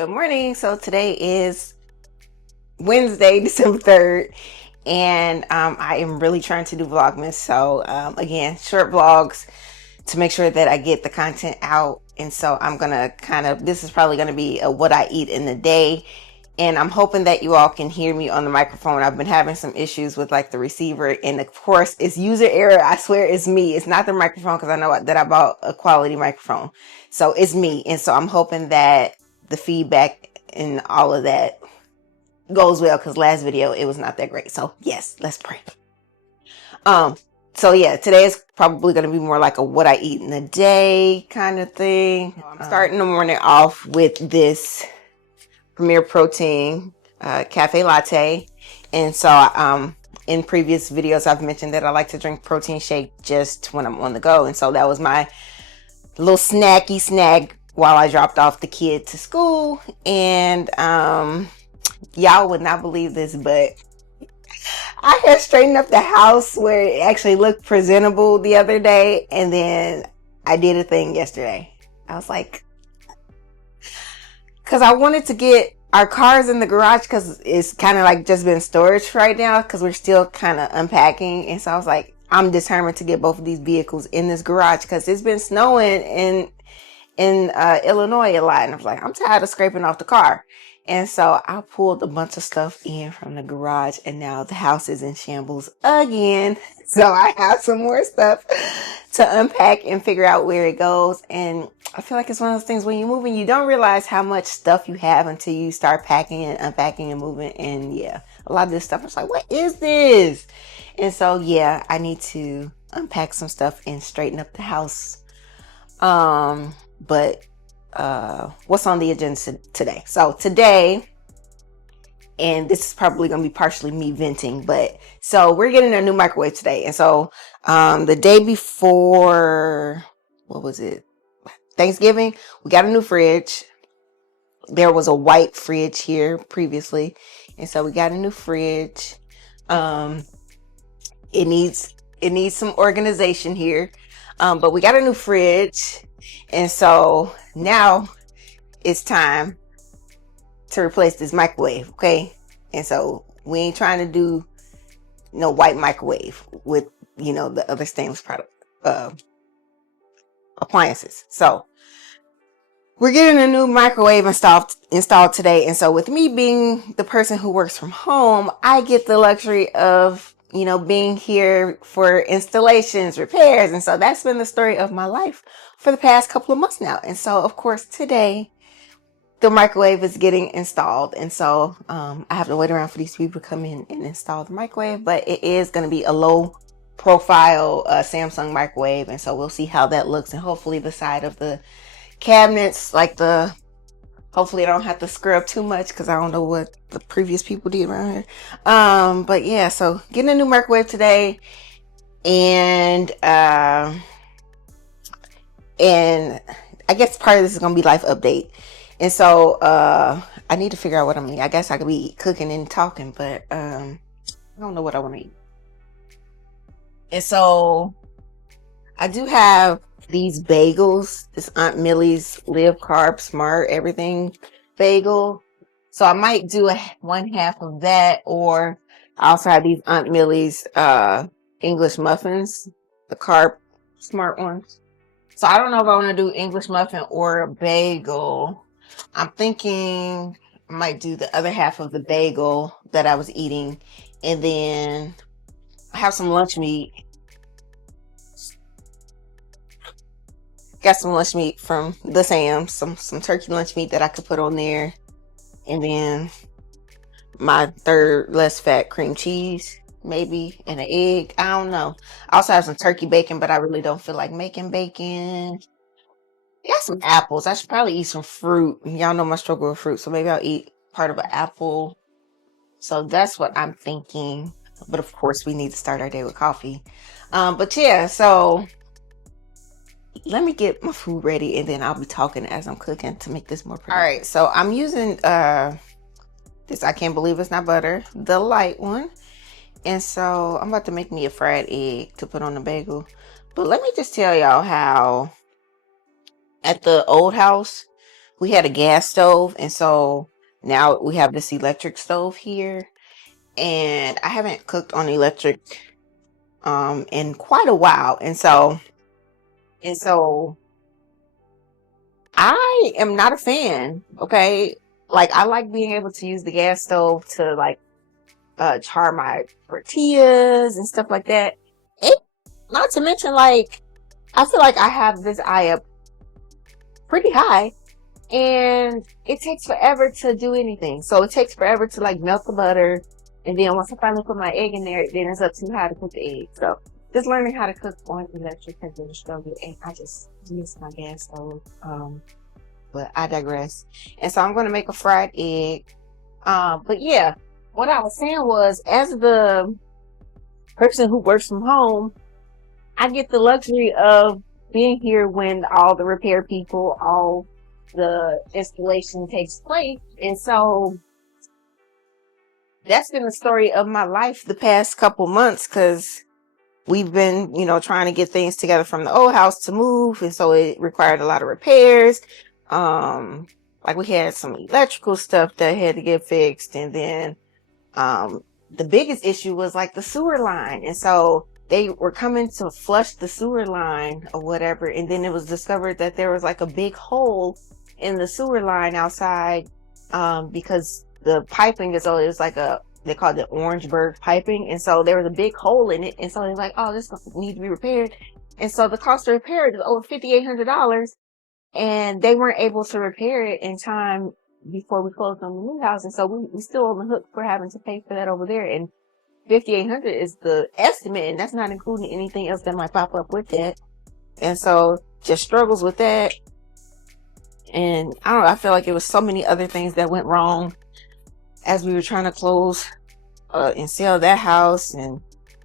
Good morning. So today is Wednesday, December 3rd, and I am really trying to do Vlogmas. So again, short vlogs to make sure that I get the content out. And so I'm gonna this is probably gonna be a what I eat in the day. And I'm hoping that you all can hear me on the microphone. I've been having some issues with like the receiver, and of course it's user error. I swear it's me. It's not the microphone, because I know that I bought a quality microphone. So it's me. And so I'm hoping that the feedback and all of that goes well, because last video it was not that great. So yes, let's pray. So yeah, today is probably going to be more like a what I eat in the day kind of thing. I'm starting the morning off with this Premier Protein cafe latte. And so in previous videos I've mentioned that I like to drink protein shake just when I'm on the go. And so that was my little snacky snack while I dropped off the kid to school. And y'all would not believe this, but I had straightened up the house where it actually looked presentable the other day, and then I did a thing yesterday. I was like, because I wanted to get our cars in the garage, because it's kind of like just been storage right now, because we're still kind of unpacking. And so I was like, I'm determined to get both of these vehicles in this garage, because it's been snowing in Illinois a lot, and I was like, I'm tired of scraping off the car. And so I pulled a bunch of stuff in from the garage, and now the house is in shambles again. So I have some more stuff to unpack and figure out where it goes. And I feel like it's one of those things, when you're moving, you don't realize how much stuff you have until you start packing and unpacking and moving. And yeah, a lot of this stuff, I was like, what is this? And so yeah, I need to unpack some stuff and straighten up the house. But what's on the agenda today? So today, and this is probably going to be partially me venting, but so we're getting a new microwave today. And so the day before, what was it, Thanksgiving, we got a new fridge. There was a white fridge here previously, and so we got a new fridge. It needs some organization here, but we got a new fridge. And so now it's time to replace this microwave, okay? And so we ain't trying to do no white microwave with, the other stainless product appliances. So we're getting a new microwave installed today. And so with me being the person who works from home, I get the luxury of being here for installations, repairs. And so that's been the story of my life for the past couple of months now. And so, of course, today the microwave is getting installed. And so I have to wait around for these people to come in and install the microwave. But it is going to be a low profile Samsung microwave. And so we'll see how that looks. And hopefully the side of the cabinets, hopefully I don't have to scrub too much, because I don't know what the previous people did around here. But yeah, so getting a new microwave today. And I guess part of this is going to be life update. And so I need to figure out what I'm eating. I guess I could be cooking and talking, but I don't know what I want to eat. And so I do have these bagels, this Aunt Millie's Live Carb Smart Everything bagel. So I might do one half of that, or I also have these Aunt Millie's English muffins, the Carb Smart ones. So I don't know if I want to do English muffin or a bagel. I'm thinking I might do the other half of the bagel that I was eating, and then I have some lunch meat. Got some lunch meat from the Sam's, some turkey lunch meat that I could put on there. And then my third less fat cream cheese, maybe, and an egg. I don't know. I also have some turkey bacon, but I really don't feel like making bacon. I got some apples. I should probably eat some fruit. Y'all know my struggle with fruit, so maybe I'll eat part of an apple. So that's what I'm thinking. But of course, we need to start our day with coffee. But yeah, so let me get my food ready, and then I'll be talking as I'm cooking to make this more productive. All right, so I'm using this, I can't believe it's not butter, the light one. And so I'm about to make me a fried egg to put on the bagel. But let me just tell y'all how at the old house, we had a gas stove, and so now we have this electric stove here, and I haven't cooked on electric in quite a while, and so I am not a fan. Okay, like I like being able to use the gas stove to like char my tortillas and stuff like that. And not to mention, like, I feel like I have this eye up pretty high, and it takes forever to do anything. So it takes forever to like melt the butter, and then once I finally put my egg in there, then it's up to how to cook the egg. So just learning how to cook on electric has been a struggle, and I just miss my gas stove. But I digress. And so I'm going to make a fried egg. But yeah, what I was saying was, as the person who works from home, I get the luxury of being here when all the repair people, all the installation takes place. And so that's been the story of my life the past couple months, because we've been, trying to get things together from the old house to move. And so it required a lot of repairs. Like we had some electrical stuff that had to get fixed. And then, the biggest issue was like the sewer line. And so they were coming to flush the sewer line or whatever. And then it was discovered that there was like a big hole in the sewer line outside, because the piping is, it was like they called it Orangeburg piping. And so there was a big hole in it. And so they're like, oh, this needs to be repaired. And so the cost to repair it is over $5,800. And they weren't able to repair it in time before we closed on the new house. And so we still on the hook for having to pay for that over there. And $5,800 is the estimate, and that's not including anything else that might pop up with that. And so just struggles with that. And I don't know, I feel like it was so many other things that went wrong as we were trying to close and sell that house. And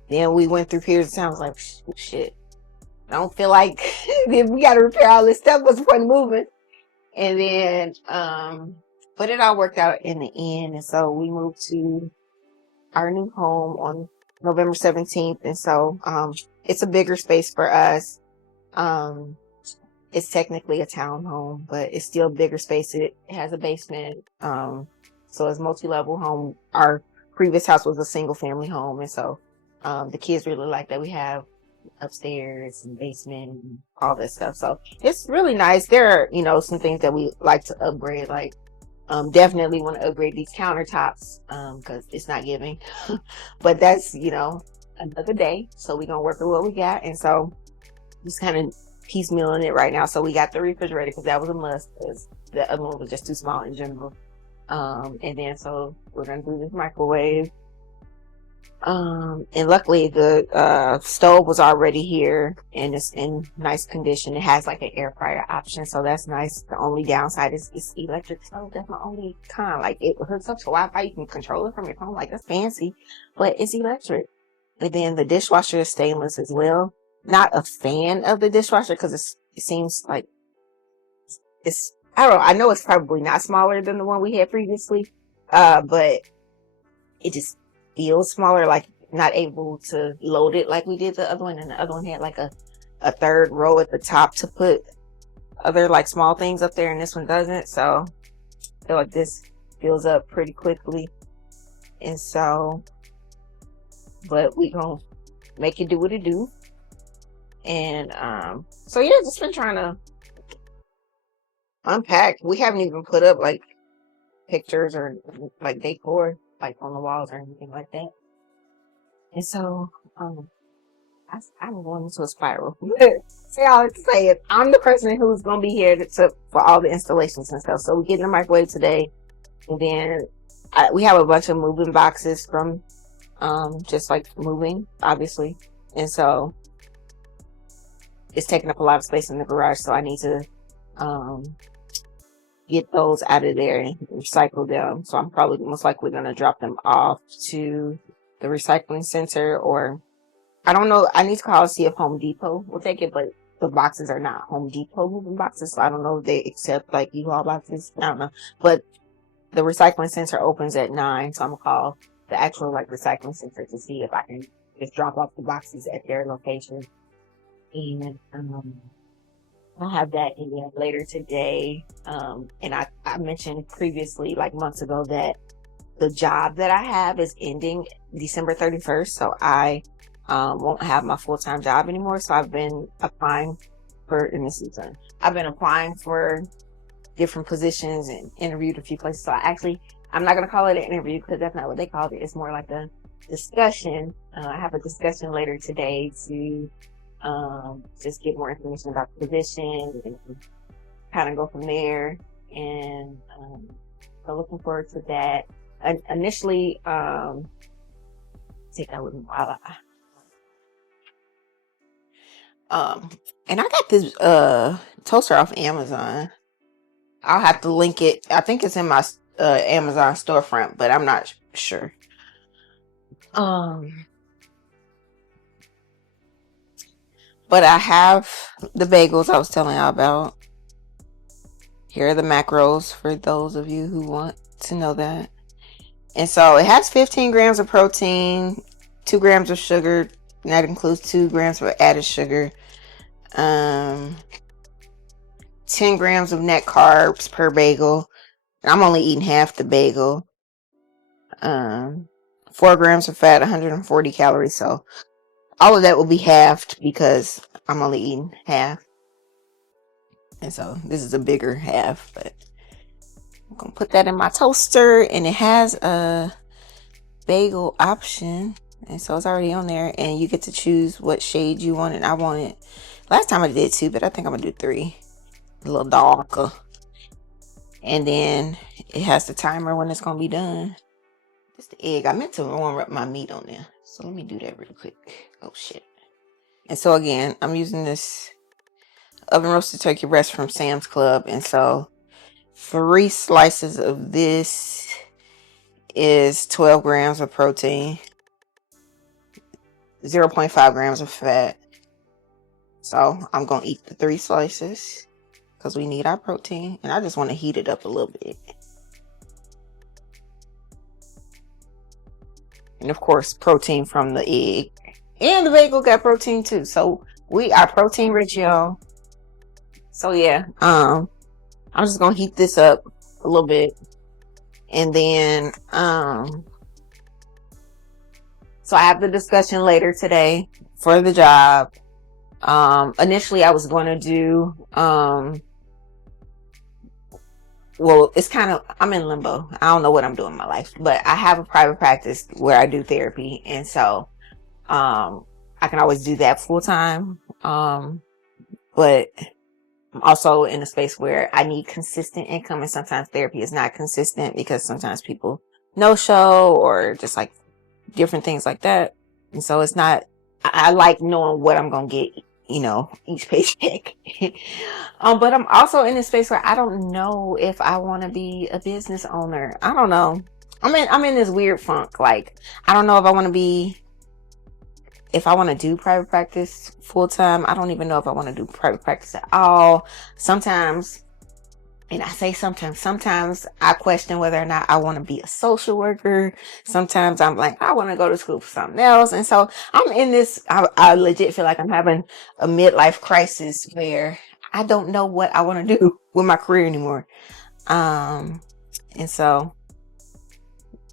then we went through periods of time, I was like, shit, I don't feel like we got to repair all this stuff. What's the point of moving? And then, but it all worked out in the end. And so we moved to our new home on November 17th. And so, it's a bigger space for us. It's technically a townhome, but it's still a bigger space. It has a basement. So it's multi-level home. Our previous house was a single family home. And so, the kids really like that we have upstairs and basement and all that stuff. So it's really nice. There are, some things that we like to upgrade, like definitely want to upgrade these countertops because it's not giving. But that's, another day. So we're gonna work with what we got. And so just kind of piecemealing it right now. So we got the refrigerator because that was a must, because the other one was just too small in general. And then so we're gonna do this microwave. And luckily the stove was already here and it's in nice condition. It has like an air fryer option, so that's nice. The only downside is it's electric stove. That's my only con. Like, it hooks up to Wi-Fi. You can control it from your phone. Like, that's fancy, but it's electric. And then the dishwasher is stainless as well. Not a fan of the dishwasher because it seems like I don't know. I know it's probably not smaller than the one we had previously, but it just feels smaller, like not able to load it like we did the other one. And the other one had like a third row at the top to put other like small things up there, and this one doesn't. So I feel like this fills up pretty quickly. And so, but we gonna make it do what it do. And so yeah, just been trying to unpack. We haven't even put up like pictures or like decor like on the walls or anything like that. And so I'm going into a spiral. See, I always say it, I'm the person who's gonna be here for all the installations and stuff. So we get in the microwave today, and then we have a bunch of moving boxes from just like moving, obviously. And so it's taking up a lot of space in the garage, so I need to get those out of there and recycle them. So I'm probably most likely going to drop them off to the recycling center, or I don't know. I need to call and see if Home Depot will take it, but the boxes are not Home Depot moving boxes, so I don't know if they accept like U-Haul boxes. I don't know. But the recycling center opens at 9, so I'm gonna call the actual like recycling center to see if I can just drop off the boxes at their location. And I'll have that in there later today. And I mentioned previously, like months ago, that the job that I have is ending December 31st. So I won't have my full-time job anymore. So I've been applying for, and this is I've been applying for different positions and interviewed a few places. So I'm not going to call it an interview because that's not what they called it. It's more like a discussion. I have a discussion later today to just get more information about the position and kind of go from there. And so looking forward to that. Initially, take that with me while and I got this toaster off Amazon. I'll have to link it. I think it's in my Amazon storefront, but I'm not sure. But I have the bagels I was telling y'all about. Here are the macros for those of you who want to know that. And so it has 15 grams of protein, 2 grams of sugar, and that includes 2 grams of added sugar, 10 grams of net carbs per bagel. And I'm only eating half the bagel. 4 grams of fat, 140 calories. So all of that will be halved because I'm only eating half. And so this is a bigger half, but I'm gonna put that in my toaster, and it has a bagel option, and so it's already on there, and you get to choose what shade you want. And I wanted, last time I did 2, but I think I'm gonna do 3, a little darker. And then it has the timer when it's gonna be done. It's the egg. I meant to warm up my meat on there, so let me do that real quick. Oh shit. And so again, I'm using this oven roasted turkey breast from Sam's Club, and so 3 slices of this is 12 grams of protein, 0.5 grams of fat. So I'm gonna eat the 3 slices because we need our protein, and I just want to heat it up a little bit. And of course, protein from the egg, and the bagel got protein too. So we are protein rich, y'all. So yeah, I'm just gonna heat this up a little bit, and then so I have the discussion later today for the job. Initially I was going to do well, it's kind of, I'm in limbo. I don't know what I'm doing in my life, but I have a private practice where I do therapy, and so I can always do that full time. But I'm also in a space where I need consistent income, and sometimes therapy is not consistent because sometimes people no show or just like different things like that. And so it's not, I like knowing what I'm gonna get, you know, each paycheck. But I'm also in a space where I don't know if I want to be a business owner. I don't know. I'm in this weird funk. Like, I don't know if I want to do private practice full time. I don't even know if I want to do private practice at all. Sometimes, and I say sometimes I question whether or not I want to be a social worker. Sometimes I'm like, I want to go to school for something else. And so I'm in this, I legit feel like I'm having a midlife crisis where I don't know what I want to do with my career anymore. And so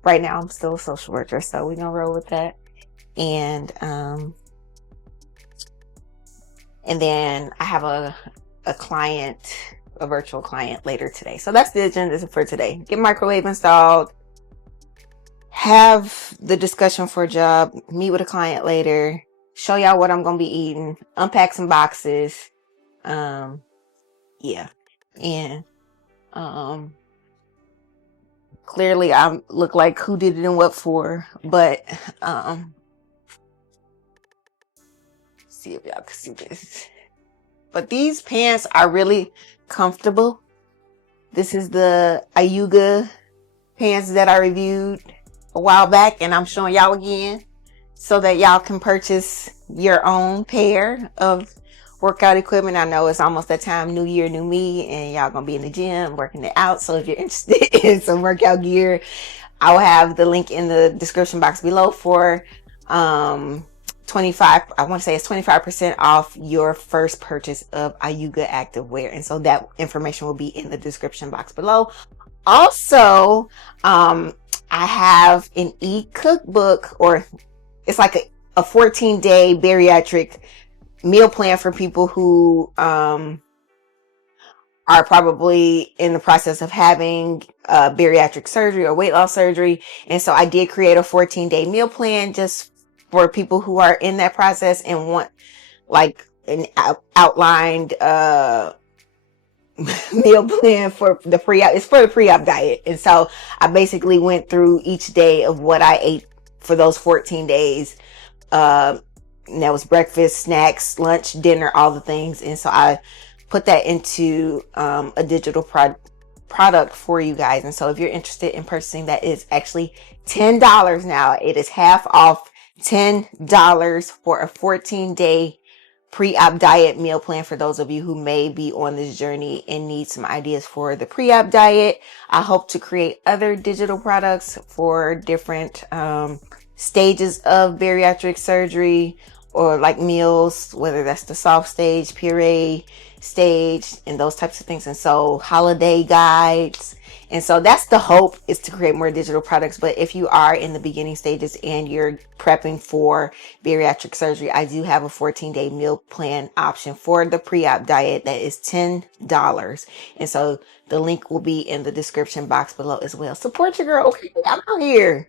right now I'm still a social worker, so we're gonna roll with that. And then I have a client, a virtual client later today. So that's the agenda for today. Get microwave installed, have the discussion for a job, meet with a client later, show y'all what I'm gonna be eating, unpack some boxes. Yeah. And clearly I look like who did it and what for, but see if y'all can see this. But these pants are really comfortable. This is the IUGA pants that I reviewed a while back, and I'm showing y'all again so that y'all can purchase your own pair of workout equipment. I know it's almost that time, new year, new me, and y'all gonna be in the gym working it out. So if you're interested in some workout gear, I'll have the link in the description box below for I want to say it's 25% off your first purchase of IUGA activewear. And so that information will be in the description box below. Also, I have an e-cookbook, or it's like a 14-day bariatric meal plan for people who are probably in the process of having bariatric surgery or weight loss surgery. And so I did create a 14-day meal plan just for people who are in that process and want like an outlined meal plan for the pre-op. It's for the pre-op diet. And so I basically went through each day of what I ate for those 14 days. And that was breakfast, snacks, lunch, dinner, all the things. And so I put that into a digital product for you guys. And so if you're interested in purchasing that, is actually $10 now. It is half off, $10 for a 14-day pre-op diet meal plan for those of you who may be on this journey and need some ideas for the pre-op diet. I hope to create other digital products for different stages of bariatric surgery, or like meals, whether that's the soft stage, puree stage, and those types of things. And so holiday guides. And so that's the hope, is to create more digital products. But if you are in the beginning stages and you're prepping for bariatric surgery, I do have a 14-day meal plan option for the pre-op diet that is $10. And so the link will be in the description box below as well. Support your girl. Okay, I'm out here.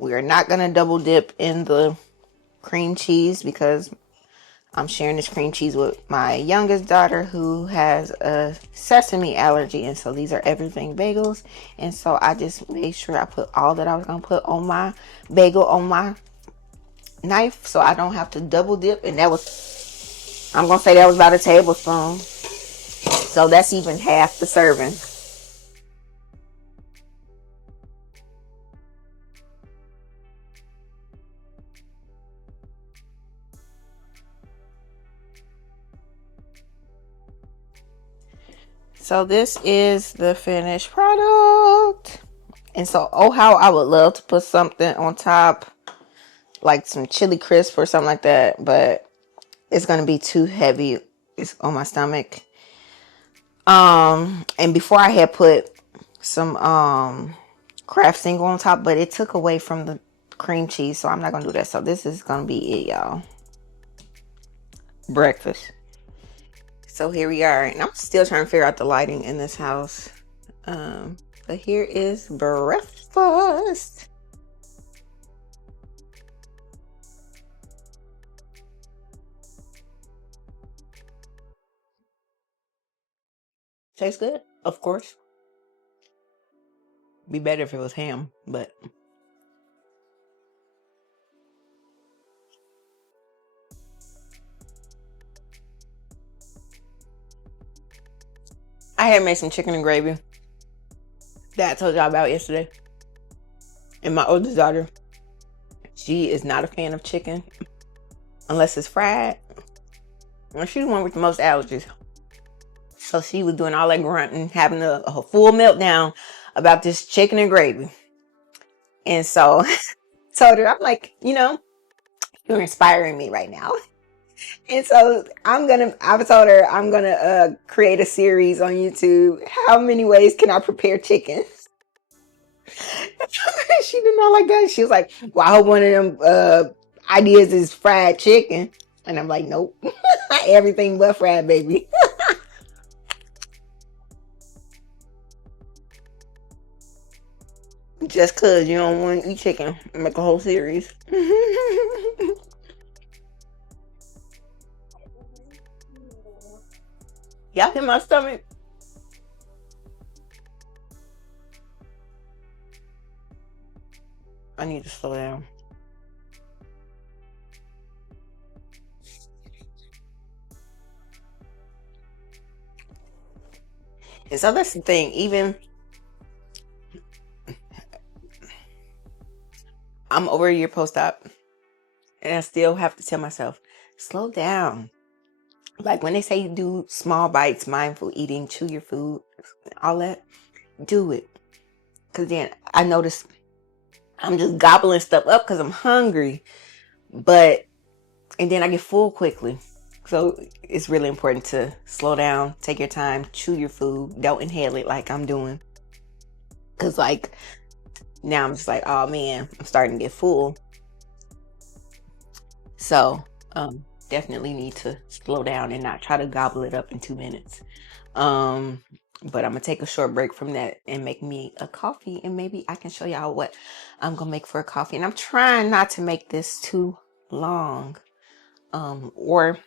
We are not going to double dip in the cream cheese because I'm sharing this cream cheese with my youngest daughter who has a sesame allergy. And so these are everything bagels. And so I just made sure I put all that I was going to put on my bagel on my knife so I don't have to double dip. And that was, I'm going to say that was about a tablespoon. So that's even half the serving. So this is the finished product. And so, oh, how I would love to put something on top, like some chili crisp or something like that, but it's going to be too heavy. It's on my stomach. And before I had put some Kraft single on top, but it took away from the cream cheese, so I'm not going to do that. So this is going to be it, y'all. Breakfast. So here we are, and I'm still trying to figure out the lighting in this house. But here is breakfast. Tastes good, of course. Be better if it was ham, but I had made some chicken and gravy that I told y'all about yesterday. And my oldest daughter, she is not a fan of chicken unless it's fried. And she's the one with the most allergies. So she was doing all that grunting, having a full meltdown about this chicken and gravy. And so told her, I'm like, you're inspiring me right now. And so I told her I'm gonna create a series on YouTube. How many ways can I prepare chicken? She did not like that. She was like, well, I hope one of them ideas is fried chicken. And I'm like, nope. Everything but fried, baby. Just cause you don't want to eat chicken. Make a whole series. Y'all hit my stomach. I need to slow down. And so that's the thing. Even I'm over a year post-op, and I still have to tell myself, slow down. Like when they say do small bites, mindful eating, chew your food, all that, do it. Because then I notice I'm just gobbling stuff up because I'm hungry. And then I get full quickly. So it's really important to slow down, take your time, chew your food. Don't inhale it like I'm doing. Because like now I'm just like, oh man, I'm starting to get full. So definitely need to slow down and not try to gobble it up in 2 minutes. But I'm gonna take a short break from that and make me a coffee, and maybe I can show y'all what I'm gonna make for a coffee. And I'm trying not to make this too long, or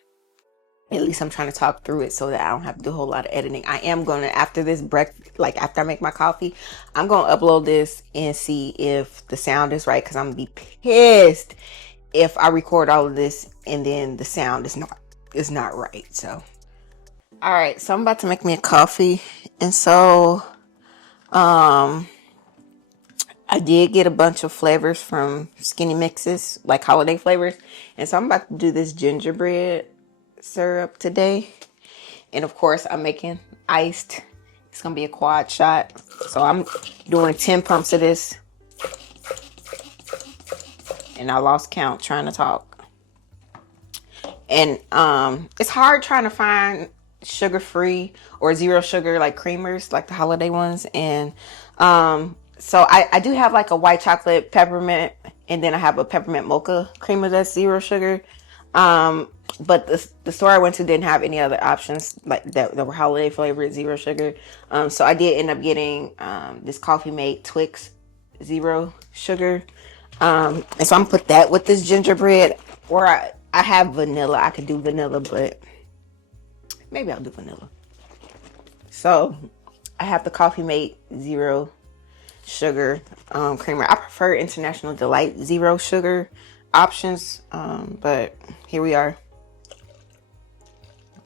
at least I'm trying to talk through it so that I don't have to do a whole lot of editing. I am gonna, after this break, like after I make my coffee, I'm gonna upload this and see if the sound is right, because I'm gonna be pissed if I record all of this and then the sound is not right. So all right, so I'm about to make me a coffee, and so I did get a bunch of flavors from Skinny Mixes, like holiday flavors, and so I'm about to do this gingerbread syrup today. And of course I'm making iced. It's gonna be a quad shot, so I'm doing 10 pumps of this, and I lost count trying to talk. And it's hard trying to find sugar-free or zero sugar like creamers, like the holiday ones. And so I do have like a white chocolate peppermint, and then I have a peppermint mocha creamer that's zero sugar. But the store I went to didn't have any other options like that were holiday flavored zero sugar. So I did end up getting this Coffee Mate Twix zero sugar. And so I'm gonna put that with this gingerbread, or I have vanilla. I could do vanilla, but maybe I'll do vanilla. So I have the Coffee Mate zero sugar creamer. I prefer International Delight zero sugar options, but here we are.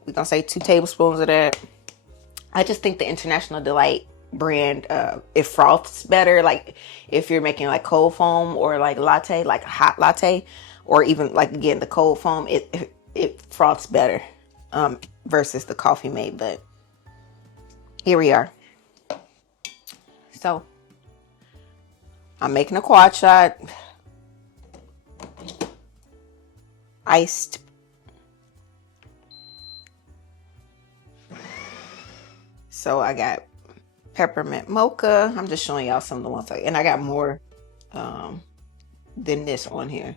We're gonna say 2 tablespoons of that. I just think the International Delight brand, it froths better. Like if you're making like cold foam or like latte, like a hot latte, or even like again the cold foam, it froths better versus the Coffee Mate. But here we are. So I'm making a quad shot, iced. So I got peppermint mocha. I'm just showing y'all some of the ones and I got more than this on here.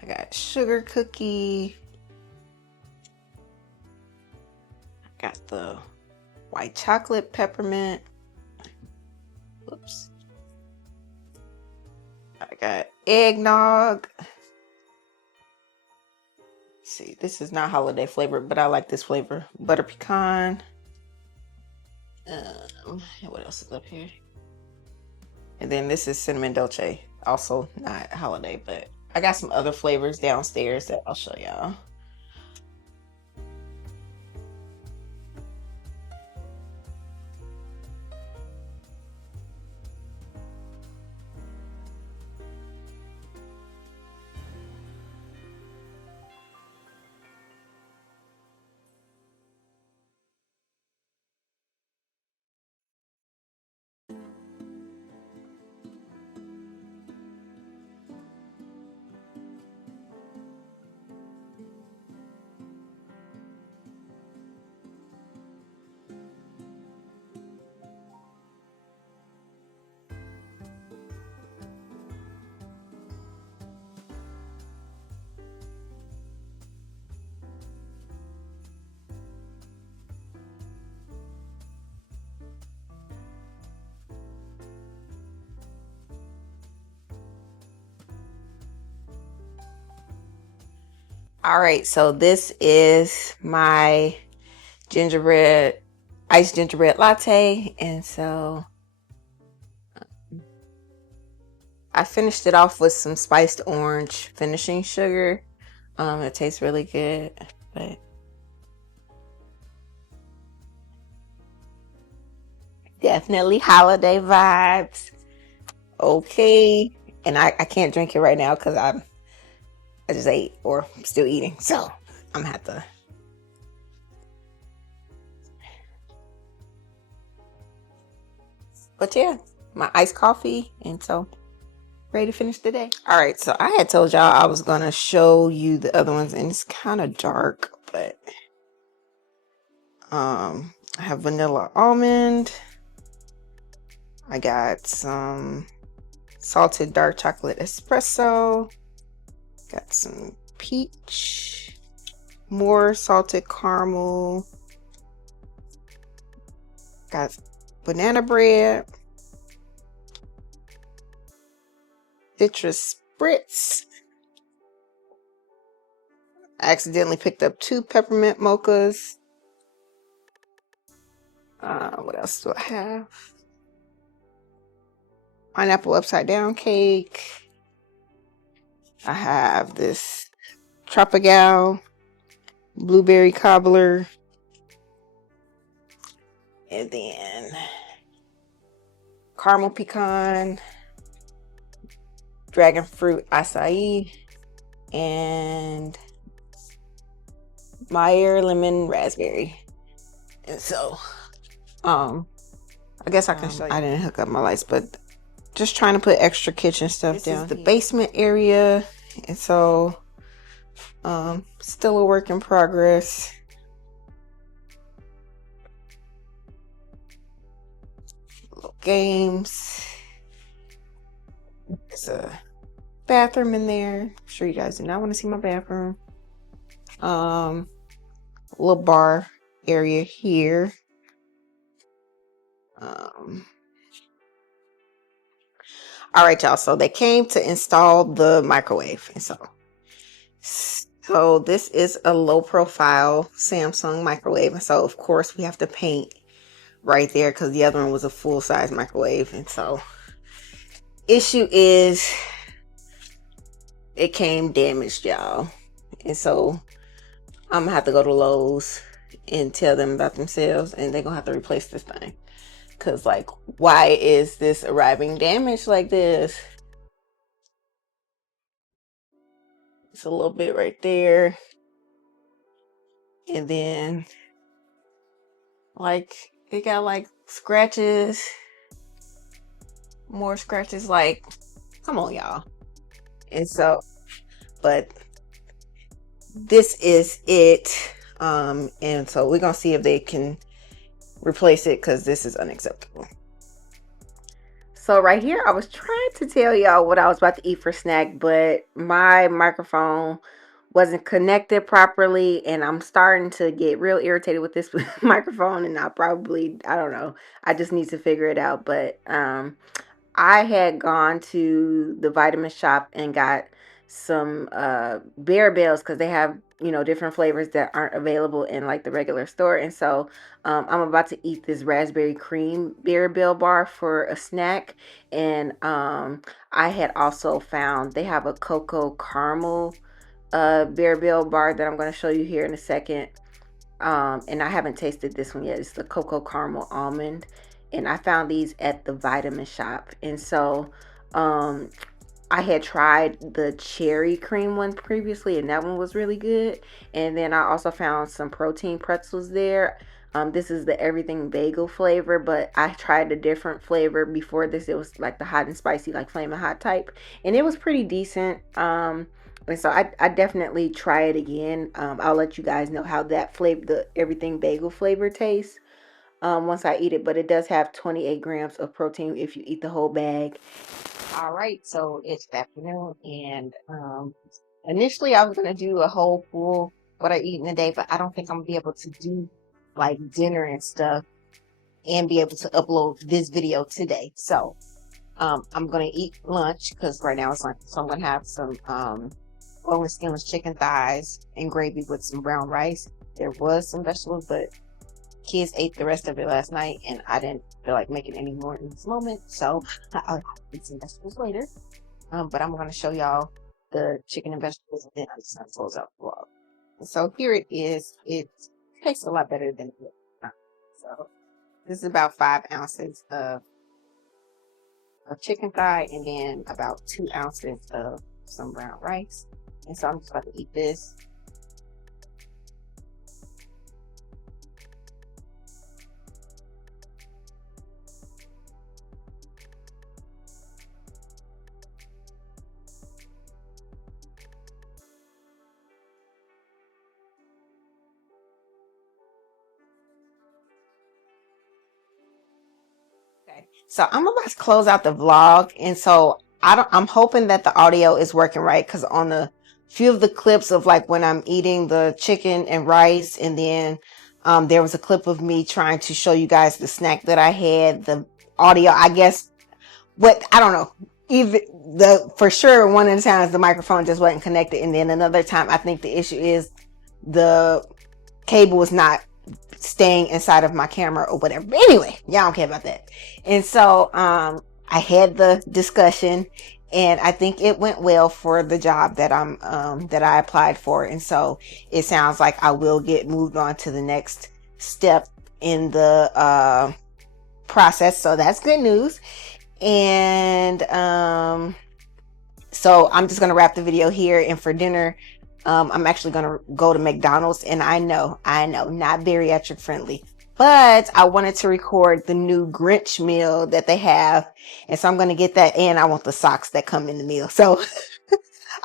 I got sugar cookie. I got the white chocolate peppermint. Oops. I got eggnog. See, this is not holiday flavored, but I like this flavor. Butter pecan. What else is up here? And then this is cinnamon dolce, also not holiday, but I got some other flavors downstairs that I'll show y'all. All right, so this is my iced gingerbread latte, and so I finished it off with some spiced orange finishing sugar. It tastes really good, but definitely holiday vibes. Okay, and I can't drink it right now because I just ate or I'm still eating, so I'm gonna have to But yeah, my iced coffee, and so ready to finish the day. All right, so I had told y'all I was gonna show you the other ones, and it's kind of dark, but I have vanilla almond. I got some salted dark chocolate espresso. Got some peach, more salted caramel. Got banana bread, citrus spritz. I accidentally picked up 2 peppermint mochas. What else do I have? Pineapple upside down cake. I have this Tropical blueberry cobbler. And then caramel pecan, dragon fruit acai, and Meyer lemon raspberry. And so, I guess I can show you. I didn't hook up my lights, but just trying to put extra kitchen stuff down. This is the basement area, and so, still a work in progress. Little games. There's a bathroom in there. I'm sure you guys do not want to see my bathroom. Little bar area here. All right, y'all. So they came to install the microwave, and so this is a low profile Samsung microwave, and so of course we have to paint right there because the other one was a full size microwave, and so issue is it came damaged, y'all, and so I'm gonna have to go to Lowe's and tell them about themselves, and they're gonna have to replace this thing. Cause like, why is this arriving damaged like this? It's a little bit right there. And then like it got like scratches. More scratches, like, come on, y'all. And so, but this is it. And so we're gonna see if they can replace it, because this is unacceptable. So right here, I was trying to tell y'all what I was about to eat for snack, but my microphone wasn't connected properly, and I'm starting to get real irritated with this microphone, and I don't know, I just need to figure it out. But I had gone to the vitamin shop and got some Barabels, because they have, you know, different flavors that aren't available in like the regular store. And so I'm about to eat this raspberry cream Barabel bar for a snack. And I had also found they have a cocoa caramel Barabel bar that I'm going to show you here in a second. And I haven't tasted this one yet. It's the cocoa caramel almond, and I found these at the vitamin shop. And so I had tried the cherry cream one previously, and that one was really good. And then I also found some protein pretzels there. This is the everything bagel flavor, but I tried a different flavor before this. It was like the hot and spicy, like flaming hot type, and it was pretty decent. And so I definitely try it again. I'll let you guys know how that flavor, the everything bagel flavor, tastes once I eat it. But it does have 28 grams of protein if you eat the whole bag. All right, so it's afternoon, and initially I was gonna do a whole full what I eat in a day, but I don't think I'm gonna be able to do like dinner and stuff and be able to upload this video today. So I'm gonna eat lunch, because right now it's lunch. So I'm gonna have some boneless skinless chicken thighs and gravy with some brown rice. There was some vegetables, but kids ate the rest of it last night, and I didn't feel like making any more in this moment, so I'll eat some vegetables later. But I'm going to show y'all the chicken and vegetables, and then I'm just going to close out the vlog. And so here it is. It tastes a lot better than it looked. So this is about 5 ounces of chicken thigh, and then about 2 ounces of some brown rice. And so I'm just about to eat this. So I'm about to close out the vlog, and so I'm hoping that the audio is working right, because on a few of the clips of like when I'm eating the chicken and rice, and then there was a clip of me trying to show you guys the snack that I had. The audio, I guess, I don't know. Even for sure, one of the times the microphone just wasn't connected, and then another time I think the issue is the cable is not staying inside of my camera or whatever. But anyway, y'all don't care about that. And so I had the discussion, and I think it went well for the job that I applied for. And so it sounds like I will get moved on to the next step in the process. So that's good news. And so I'm just gonna wrap the video here, and for dinner I'm actually gonna go to McDonald's, and I know not bariatric friendly, but I wanted to record the new Grinch meal that they have, and so I'm gonna get that, and I want the socks that come in the meal. So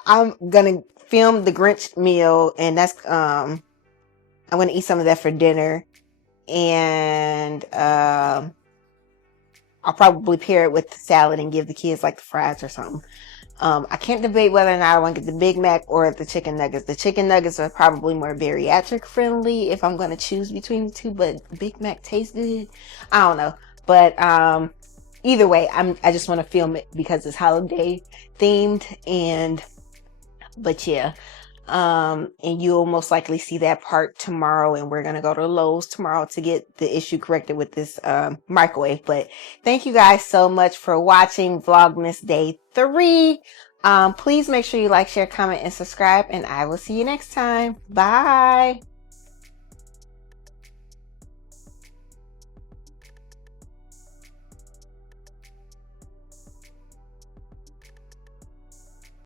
I'm gonna film the Grinch meal, and that's I'm gonna eat some of that for dinner, and I'll probably pair it with the salad and give the kids like the fries or something. I can't debate whether or not I want to get the Big Mac or the chicken nuggets. The chicken nuggets are probably more bariatric friendly if I'm going to choose between the two, but Big Mac tastes good. I don't know. But either way, I just want to film it because it's holiday themed, but yeah. And you'll most likely see that part tomorrow, and we're gonna go to Lowe's tomorrow to get the issue corrected with this microwave. But thank you guys so much for watching Vlogmas Day 3. Please make sure you like, share, comment, and subscribe, and I will see you next time. Bye.